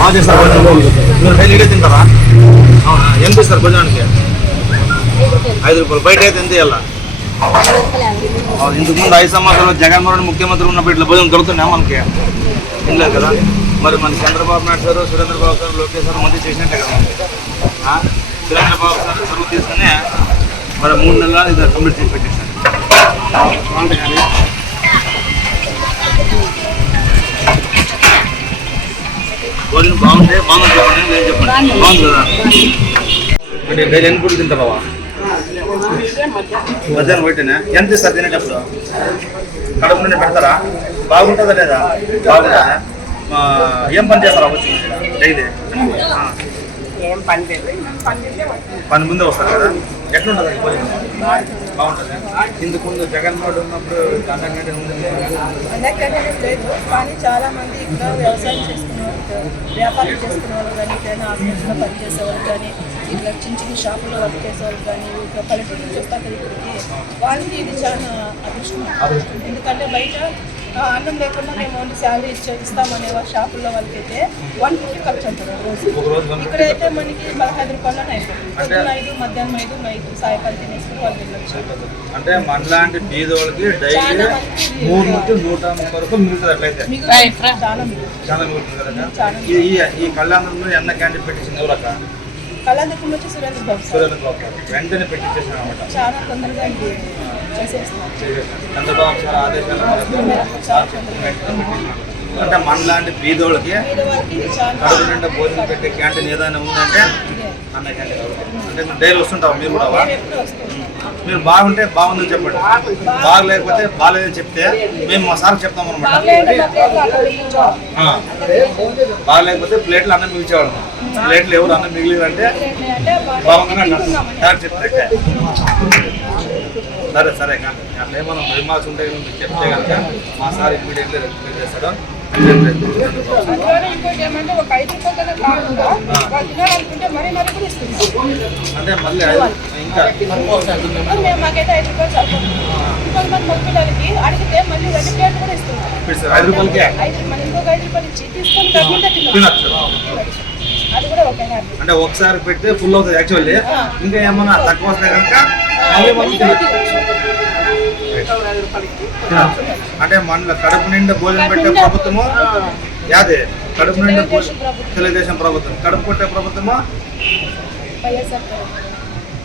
బాగా చేస్తారు మీరు డైలీ తింటారా? అవునా? ఎంత ఇస్తారు భోజనానికి? ఐదు రూపాయలు. బయట అయితే ఎంత ఇవ్వాలా ఇంతకు ముందు ఐదు సంవత్సరాలు జగన్మోహన్ ముఖ్యమంత్రి ఉన్నప్పుడు ఇట్లా భోజనం దొరుకుతున్నాయా మనకి? తినలేదు కదా? మరి మన Chandrababu Naidu sir Surendrababu sir Lokesh sir మంచి చేసినట్టే కదా సురేంద్రబాబు సార్ చదువు తీసుకునే మరి మూడు నెలలు ఇది కంప్లీట్ చేసి పెట్టేశారు. భోజనం బాగుంటే బాగుంది చెప్పండి నేను చెప్పండి బాగుంది. కదా? అంటే డైలీ ఎన్ని పూటలు తింటావా? మధ్యాహ్నం పెట్టినా ఎంత ఇస్తారు తినేటప్పుడు? కడుపు నుండి పెడతారా? బాగుంటుందా లేదా? బాగుంటుందా ఏం పని చేస్తారా? వచ్చి డైలీ? ఏం పని లేదు పని ముందే వస్తారు కదా? ఎట్లుంటుంది భోజనం? బాగుంటుంది? ఇందుకు ముందు జగన్మోహన్ ఉన్నప్పుడు ముందు లేదు కానీ చాలా మంది ఇక్కడ వ్యవసాయం చేసుకునే వాళ్ళు వ్యాపారం చేసుకునే వాళ్ళు కానీ ఇట్లా హాస్పిటల్లో పనిచేసే వాళ్ళు కానీ ఇట్లా చిన్న చిన్న షాపుల్లో వర్క్ చేసే వాళ్ళు కానీ ఇట్లా పల్లెటూరు కదా ఇక్కడికి వాళ్ళకి ఇది చాలా అదృష్టం. ఎందుకంటే బయట అన్నం లేకుండా మేము ఓన్లీ శాలరీ ఇచ్చే ఇస్తామనే వాళ్ళ షాపుల్లో వాళ్ళకైతే వన్ ఫిఫ్టీ ఖర్చు రోజు. one fifty. ఇక్కడైతే మనకి పదహైదు రూపాయలు అయిపోతుంది. పొద్దున్న ఐదు మధ్యాహ్నం ఐదు నైట్ సాయంకాలం తినేసుకుని వాళ్ళు వెళ్ళొచ్చు అంటే మనలాంటి బీదోళ్ళకి డైలీ. మూడు నుంచి నూట ముప్పై రూపాయలు మిగులుతుంది అట్లయితే. మిగులు చాలా మిగులుతుంది ఈ కళ్యాణంలో ఎన్న క్యాంటీన్ పెట్టించింది ఎవరక్క కళాంతకం వచ్చి సురేంద్ర బాబు సార్. సురేంద్ర బాబు. వెంటనే పెట్టించేసాను అనమాట చాలా తొందరగా చంద్రబాబు సార్ ఆదేశాల అంటే మనలాంటి బీదోళ్ళకి మీద కడుపు నిండా భోజనం పెట్టే క్యాంటీన్ ఏదైనా ఉందంటే అన్న క్యాంటీన్ అంటే మీరు డైలీ వస్తుంటావా? మీరు కూడా మీరు బాగుంటే బాగుందని చెప్పండి. బాగలేకపోతే బాగలేదని చెప్తే మేము మా సార్ చెప్తాం అనమాట ప్లేట్లో బాగలేకపోతే ప్లేట్లు అన్నం మిగిలిచేవాళ్ళం. ప్లేట్లు ఎవరు అన్నం మిగిలిందంటే అంటే బాగుందని అన్నారు. సార్ చెప్తే. సరే సరే. అట్లా ఏమన్నా రిమార్క్స్ ఉంటే మీకు చెప్తే కనుక మా సార్ ఇమీడియట్లీ రెస్పాండ్ చేస్తాడు. అంటే మళ్ళీ అది- ఇంకా ఐదు రూపాయలకే? అది అంటే ఒకసారి పెడితే ఫుల్ అవుతుంది యాక్చువల్లీ. ఇంకా ఏమన్నా తక్కువ వస్తే కనుక అంటే మన కడుపు నిండా భోజనం పెట్టే ప్రభుత్వము? యాదే? కడుపు నిండా భోజనం తెలుగుదేశం ప్రభుత్వం. కడుపు కొట్టే ప్రభుత్వము.